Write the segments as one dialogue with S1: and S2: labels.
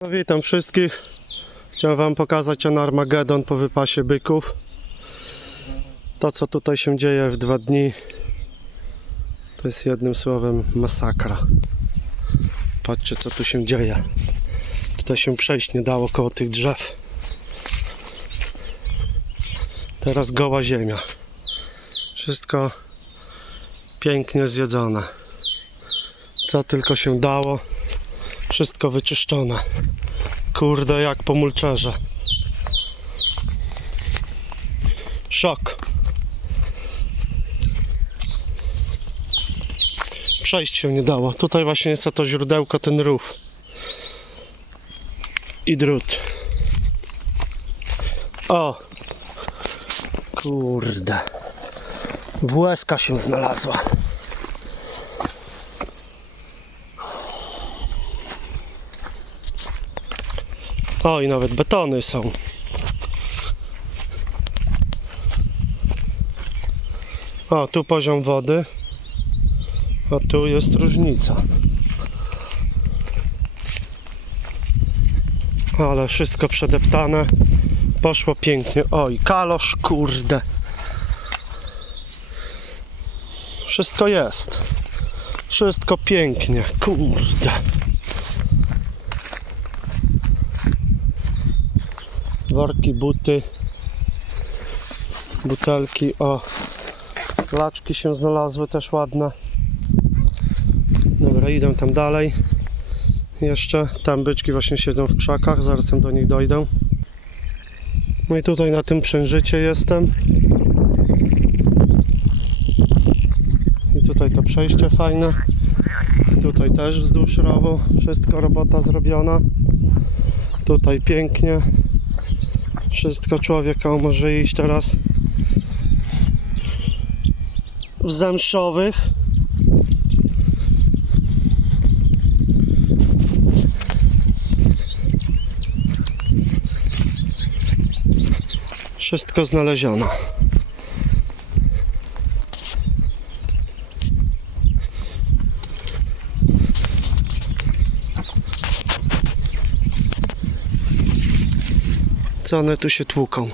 S1: No, witam wszystkich. Chciałem Wam pokazać ten Armagedon po wypasie byków. To, co tutaj się dzieje w dwa dni, to jest jednym słowem masakra. Patrzcie, co tu się dzieje. Tutaj się przejść nie dało koło tych drzew. Teraz goła ziemia. Wszystko pięknie zjedzone. Co tylko się dało. Wszystko wyczyszczone. Kurde, jak po mulczerze. Szok. Przejść się nie dało. Tutaj właśnie jest to źródełko, ten rów. I drut. O! Kurde. Włeska się znalazła. O, i nawet betony są. O, tu poziom wody. A tu jest różnica. Ale wszystko przedeptane. Poszło pięknie. Oj, kalosz, kurde. Wszystko jest. Wszystko pięknie, kurde. Worki, buty, butelki, o, laczki się znalazły też ładne. Dobra, idę tam dalej. Jeszcze, tam byczki właśnie siedzą w krzakach, zaraz tam do nich dojdę. No i tutaj na tym przężycie jestem. I tutaj to przejście fajne. Tutaj też wzdłuż rowu, wszystko robota zrobiona. Tutaj pięknie, wszystko człowieka może iść teraz w zamszowych. Wszystko znaleziono. Co one tu się tłuką?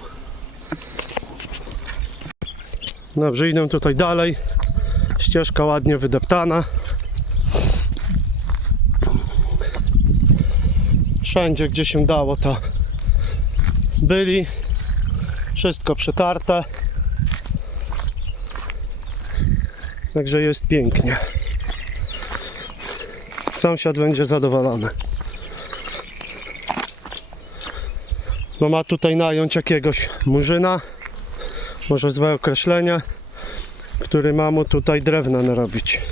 S1: Dobrze, idę tutaj dalej. Ścieżka ładnie wydeptana. Wszędzie, gdzie się dało, to byli. Wszystko przetarte. Także jest pięknie. Sąsiad będzie zadowolony. Bo ma tutaj nająć jakiegoś murzyna, może złe określenie, który ma mu tutaj drewna narobić.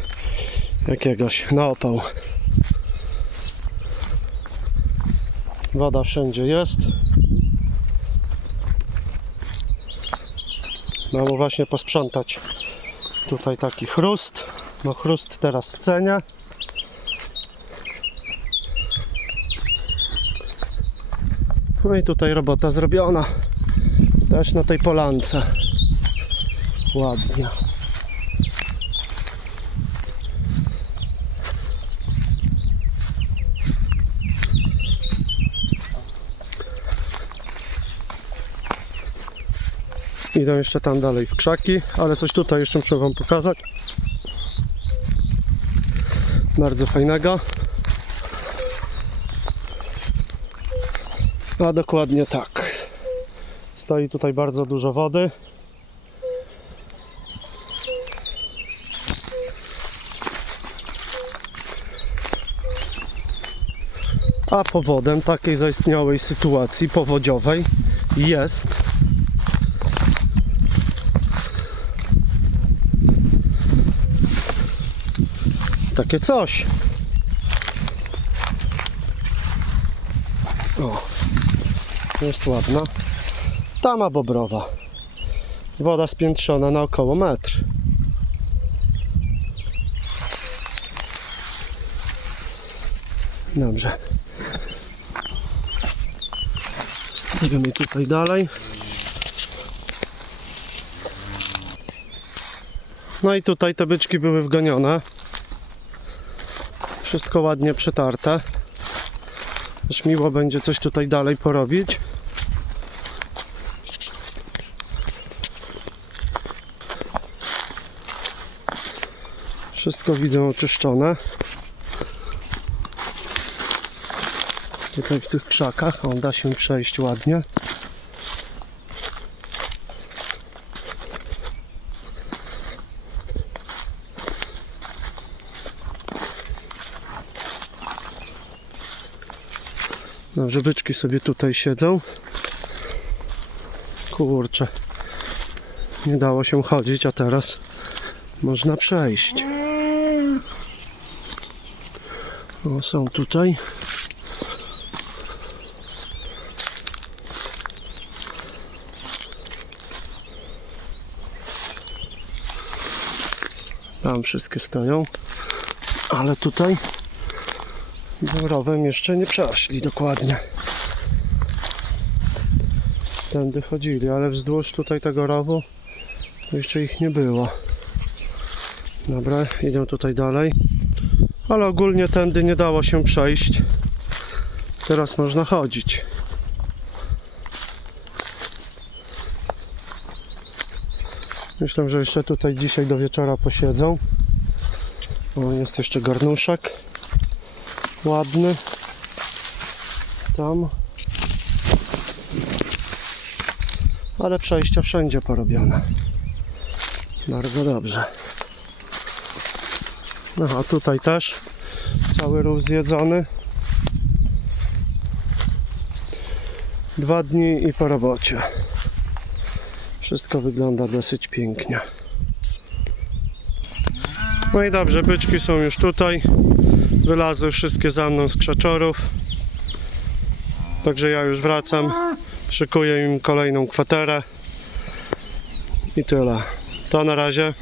S1: Jakiegoś na opał. Woda wszędzie jest. Ma mu właśnie posprzątać tutaj taki chrust. No chrust teraz w cenie. No i tutaj robota zrobiona. Też na tej polance. Ładnie. Idę jeszcze tam dalej w krzaki, ale coś tutaj jeszcze muszę Wam pokazać. Bardzo fajnego. A dokładnie tak. Stoi tutaj bardzo dużo wody. A powodem takiej zaistniałej sytuacji powodziowej jest takie coś. O, jest ładna. Tama bobrowa. Woda spiętrzona na około metr. Dobrze. Idziemy tutaj dalej. No i tutaj te byczki były wgonione. Wszystko ładnie przetarte Aż miło będzie coś tutaj dalej porobić. Wszystko widzę oczyszczone. Tutaj w tych krzakach on da się przejść ładnie. Dobrze, byczki sobie tutaj siedzą. Kurczę. Nie dało się chodzić, a teraz można przejść. O, są tutaj. Tam wszystkie stoją. Ale tutaj rowem jeszcze nie przeszli dokładnie. Tędy chodzili, ale wzdłuż tutaj tego rowu jeszcze ich nie było. Dobra, idę tutaj dalej. Ale ogólnie tędy nie dało się przejść. Teraz można chodzić. Myślę, że jeszcze tutaj dzisiaj do wieczora posiedzą. O, jest jeszcze garnuszek. Ładny. Tam. Ale przejścia wszędzie porobione. Bardzo dobrze. No a tutaj też cały rów zjedzony. Dwa dni i po robocie. Wszystko wygląda dosyć pięknie. No i dobrze, byczki są już tutaj. Wylazły wszystkie za mną z krzaczorów. Także ja już wracam. Szykuję im kolejną kwaterę. I tyle. To na razie.